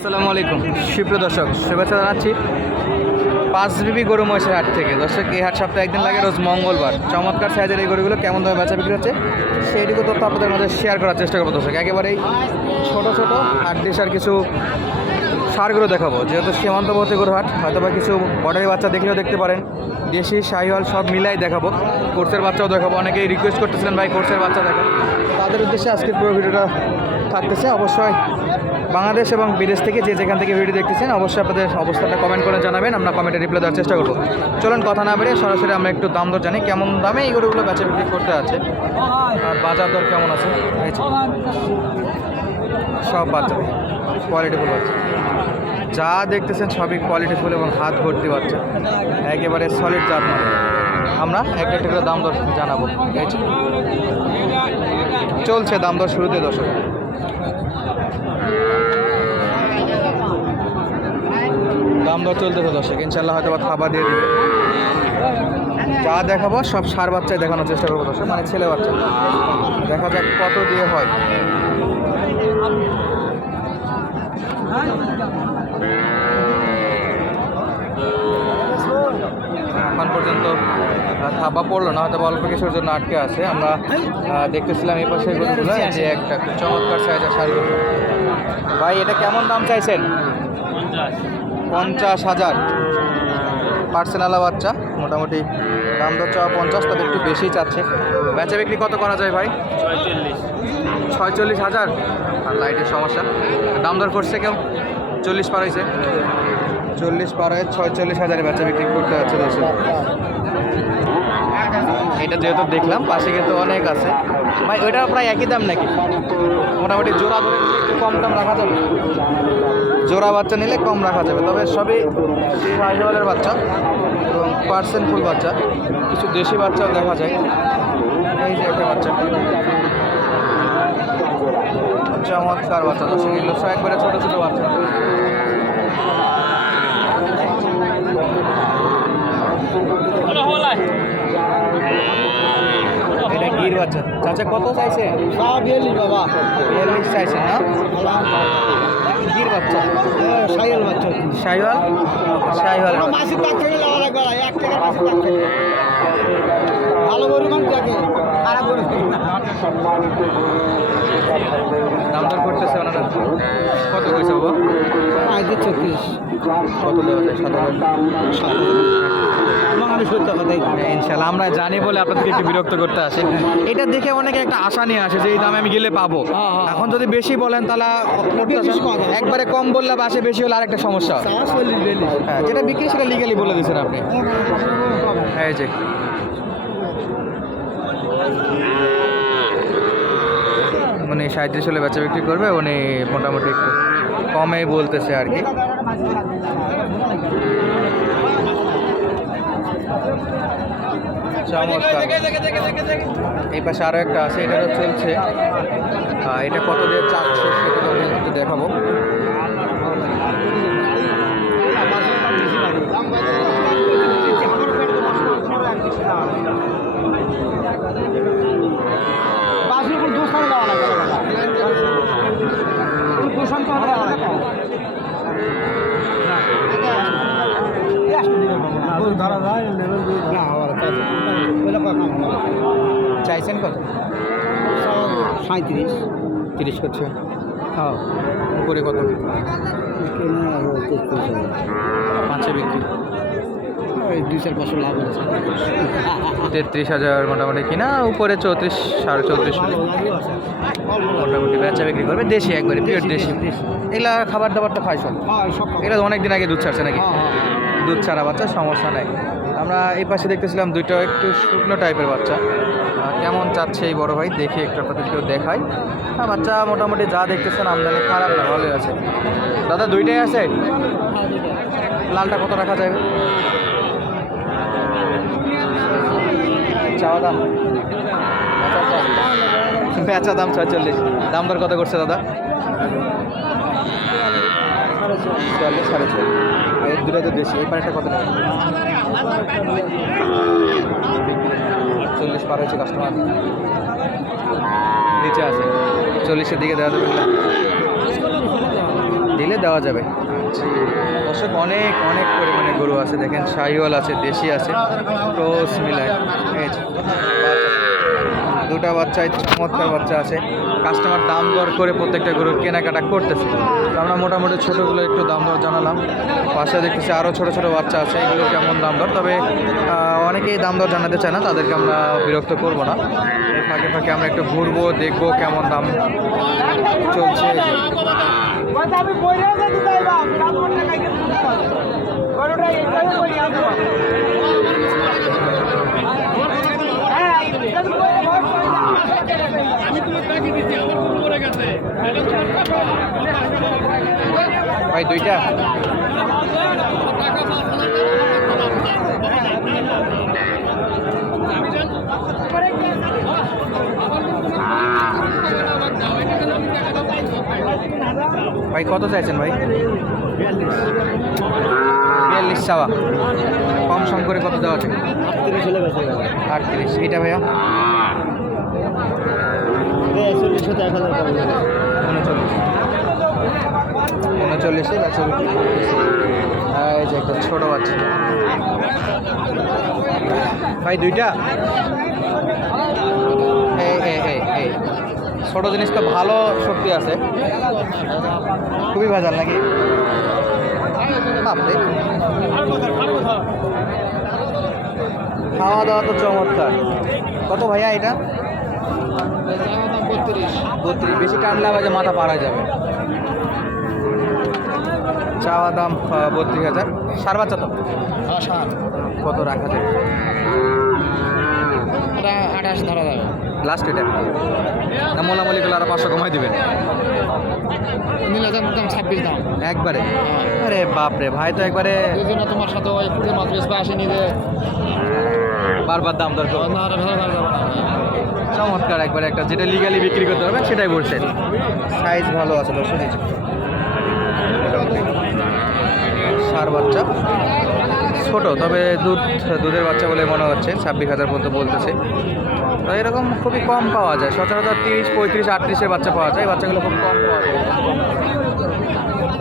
আসসালামু আলাইকুম। সুপ্রিয় দর্শক, শুভেচ্ছা জানাচ্ছি পাঁচ বিবি গরু মহিষের হাট থেকে। দর্শক, এই হাট সপ্তাহে একদিন লাগে, রোজ মঙ্গলবার। চমৎকার সাইজের এই গরুগুলো কেমন দামে বেচা বিক্রি হচ্ছে? সেইটুকু তথ্য আপনাদের মধ্যে শেয়ার করার চেষ্টা করব দর্শক। একেবারেই ছোট ছোট হাট দেশার কিছু সারগুলো দেখাবো। যেহেতু সীমান্তবর্তী গরু হাট হয়তো বা কিছু বর্ডারি বাচ্চা দেখলেও দেখতে পারেন। দেশি, শাহিওয়াল সব মিলাই দেখাবো। কোর্সের বাচ্চাও দেখাবো। অনেকেই রিকোয়েস্ট করতেছিলেন, ভাই, কোর্সের বাচ্চা দেখো তাদের উদ্দেশ্যে আজকের পুরো ভিডিওটা থাকতেছে। অবশ্যই বাংলাদেশ এবং বিদেশ থেকে যে যেখান থেকে ভিডিও দেখতেছেন, অবশ্যই আপনাদের অবস্থাটা কমেন্ট করে জানাবেন, আমরা কমেন্টে রিপ্লাই দেওয়ার চেষ্টা করব। চলুন, কথা না বেরিয়ে সরাসরি আমরা একটু দাম দর জানি, কেমন দামে এই গরুগুলো বেচা বিক্রি করতে আছে? আর বাজার দর কেমন আছে। সব বাচ্চা কোয়ালিটিফুল বাচ্চা। যা দেখতেছেন সবই কোয়ালিটিফুল এবং হাত ভর্তি বাচ্চা। একেবারে সলিড জাত আমরা একটা একটা দাম দর জানাব। চলছে দাম দর শুরুতে দর্শক। দাম দর চলতেছে দর্শক ইনশাল্লাহ হয়তো বা খাবার দিয়ে দিবে। যা দেখাবো, সব সার বাচ্চায় দেখানোর চেষ্টা করব দর্শক মানে ছেলে বাচ্চা। দেখা যাক কত দিয়ে হয়। এখন পর্যন্ত থাবা পড়ল না হয়তো অল্প কিছুর জন্য আটকে আছে। আমরা দেখতেছিলাম এই পাশে যে একটা চমৎকার সাইজের শাড়ি ভাই, এটা কেমন দাম চাইছেন? পঞ্চাশ হাজার। পার্সেনালা বাচ্চা মোটামুটি দাম দর চাওয়া পঞ্চাশ, তবে একটু বেশি চাচ্ছে। বেচা বিক্রি কত করা যায় ভাই? ছয়চল্লিশ হাজার। আর লাইটের সমস্যা। দাম দর করছে কেউ? চল্লিশ পার হয়েছে। চল্লিশ পার হয়ে ছয়চল্লিশ হাজারে বেচা বিক্রি করতে হচ্ছে এটা যেহেতু দেখলাম, পাশে কিন্তু অনেক আছে। ভাই ওইটা প্রায় একই দাম নাকি? মোটামুটি জোড়া ধরে একটু কম দাম রাখা যাবে। জোড়া বাচ্চা নিলে কম রাখা যাবে, তবে সবই শাহিওয়ালের বাচ্চা এবং পার্সেন্ট ফুল বাচ্চা। কিছু দেশি বাচ্চাও দেখা যায়। এই যে একটা বাচ্চা। চমৎকার বাচ্চা তো সেগুলো সব একবারে ছোটো ছোটো বাচ্চা এটা গির বাচ্চা। চাচা কত চাইছে? এলি বাবা। বিয়াল্লিশ চাইছে না? গির বাচ্চা? সাইওয়াল বাচ্চা। শাহিওয়াল? শাহিওয়াল মাসির থেকে এক কাছ থেকে ভালো গরু কম দেখে? খারাপ গরু। দাম দর করতেছে ওনারা। কত কইছে বাবা? আজকে ছত্রিশ কত দেওয়া যায়? আমি সত্য কথাই ইনশাল্লাহ। আমরা জানি বলে আপনাদেরকে একটু বিরক্ত করতে আসে। এটা দেখে অনেকে একটা আশা নিয়ে আসে যে এই দামে আমি গেলে পাবো। হ্যাঁ, হ্যাঁ। এখন যদি বেশি বলেন তাহলে। একবারে কম বললে বাসে বেশি হলে আরেকটা সমস্যা। হ্যাঁ যেটা বিক্রি সেটা লিগালি বলে দিয়েছেন আপনি। এই যে। উনি সাঁত্রিশ হলে বেচা বিক্রি করবে, উনি মোটামুটি একটু কমেই বলতেছে আর কি। এই পাশে আরও একটা আছে, এটারও চলছে। এটা কত দিয়ে চাচ্ছে সেটা একটু দেখাবো বাসের উপর দোষ করে দেওয়া লাগবে বাবা। কোনো প্রশান্ত হবে না। না, আবার কাজ। ওইটা কথা না। চাইছেন কত? সাঁইত্রিশ। তিরিশ করছে। হ্যাঁ। উপরে কত? পাঁচে বিক্রি। দুই চার বছর লাভ হচ্ছে তেত্রিশ হাজার মোটামুটি কিনা উপরে চৌত্রিশ সাড়ে চৌত্রিশ। মোটামুটি বেচা বিক্রি করবে দেশি একবারে পিওর দেশি এগুলা খাবার দাবার তো খাই সব হ্যাঁ এগুলো অনেক দিন আগে দুধ ছাড়ছে নাকি? হ্যাঁ, হ্যাঁ, হ্যাঁ। দুধ ছাড়া বাচ্চা, সমস্যা নেই। আমরা এই পাশে দেখতেছিলাম দুইটা একটু শুকনো টাইপের বাচ্চা। কেমন চাচ্ছে এই বড় ভাই? দেখি একটু আপনাদেরকেও দেখাই। হ্যাঁ বাচ্চা মোটামুটি যা দেখতেছেন আমদানি খারাপ না, ভালোই আছে। দাদা, দুইটাই আছে? লালটা কত রাখা যাবে চাওয়া দাম? বেচা দাম ছয়চল্লিশ। দাম দর কত করছে দাদা? সাড়ে চুয়াল্লিশ আর এর দুটো তো বেশি, এই পানিটা কত নেবে? চল্লিশ পার হয়েছে কাস্টমার নিচে আছে। চল্লিশের দিকে দেওয়া যাবে দিলে দেওয়া যাবে। দর্শক, অনেক অনেক পরিমাণে গরু আছে। দেখেন, শাহিওয়াল আছে, দেশি আছে। ক্রস মিলায়। এই। দুটা বাচ্চা, এই চমৎকার বাচ্চা আছে। কাস্টমার দাম দর করে প্রত্যেকটা গরুর কেনাকাটা করতেছে। আমরা মোটামুটি ছোটোগুলো একটু দাম দর জানালাম। পাশে দেখতেছি আরও ছোটো ছোটো বাচ্চা আছে, এগুলো কেমন দাম দর? তবে অনেকেই দাম দর জানাতে চায় না, তাদেরকে আমরা বিরক্ত করব না। এর ফাঁকে ফাঁকে আমরা একটু ঘুরবো, দেখব কেমন দাম চলছে এইটাই বই আসব হ্যাঁ এটা তো বইরে ভয় করে না আমি তো টাকা দিচ্ছি আমার গরু মরে গেছে ভাই, দুইটা। ভাই, কত চাইছেন ভাই? বিয়াল্লিশ চাওয়া। কম সম করে কত দেওয়া আছে? আটত্রিশ। আটত্রিশ। এটা ভাইয়া? চল্লিশ হতে এক হাজার কম উনচল্লিশে বেচা বিক্রি করতেছে। এই যে একটা ছোটো বাচ্চা। ভাই, দুইটা? ছোটো জিনিস তো ভালো শক্তি আছে। খুবই ভেজাল নাকি? খাওয়া দাওয়া তো চমৎকার। কত ভাইয়া এটা? বত্রিশ। বেশি টানলে আবার যে মাথা পাড়া যাবে। চাওয়া দাম বত্রিশ হাজার। সার বাচ্চা তো? কত রাখা যায়? এটা আঠাশ ধরা যাবে। লাস্ট এটা। না মোলামুলি করলে আরও পাঁচশো কমাই দিবেন। নিলে দাম দাম ছাব্বিশ দাম। একবারে? আরে বাপরে ভাই তো একবারে তোমার সাথে ওই মাছ আসেনি যে বারবার দাম দর করবে। চমৎকার একবার একটা যেটা লিগালি বিক্রি করতে পারবেন সেটাই বলছেন সাইজ ভালো আছে দর্শক এই যে। বাচ্চা ছোট তবে দুধ দুধের বাচ্চা বলে মনে হচ্ছে ছাব্বিশ হাজার পর্যন্ত বলতেছে তো এরকম খুবই কম পাওয়া যায় সচরাচর তিরিশ পঁয়ত্রিশ আটত্রিশের বাচ্চা পাওয়া যায় এই বাচ্চাগুলো খুব কম পাওয়া যায়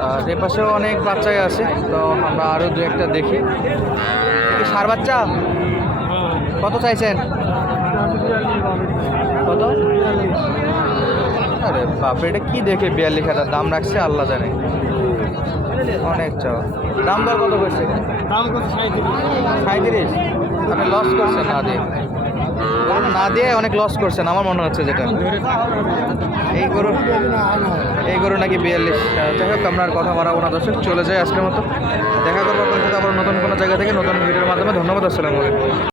আর এ পাশেও অনেক বাচ্চাই আছে তো আমরা আরও দু একটা দেখি কি ষাঁড় বাচ্চা কত চাইছেন? কত? আরে বাপরে এটা কি দেখে বিয়াল্লিশ হাজার? দাম রাখছে আল্লাহ জানে। অনেক চাওয়া। দাম দর কত করছে? দাম সাঁত্রিশ আপনি লস করছেন না দিয়ে। না দিয়ে অনেক লস করছেন আমার মনে হচ্ছে যেটা। এই গরু এই গরু নাকি বিয়াল্লিশ। যাই হোক আমরা আর কথা বাড়াবো না দর্শক। চলে যাই আজকের মতো। দেখা করব আপনার সাথে আবার নতুন কোনো জায়গা থেকে নতুন ভিডিওর মাধ্যমে। ধন্যবাদ আসসালামু আলাইকুম।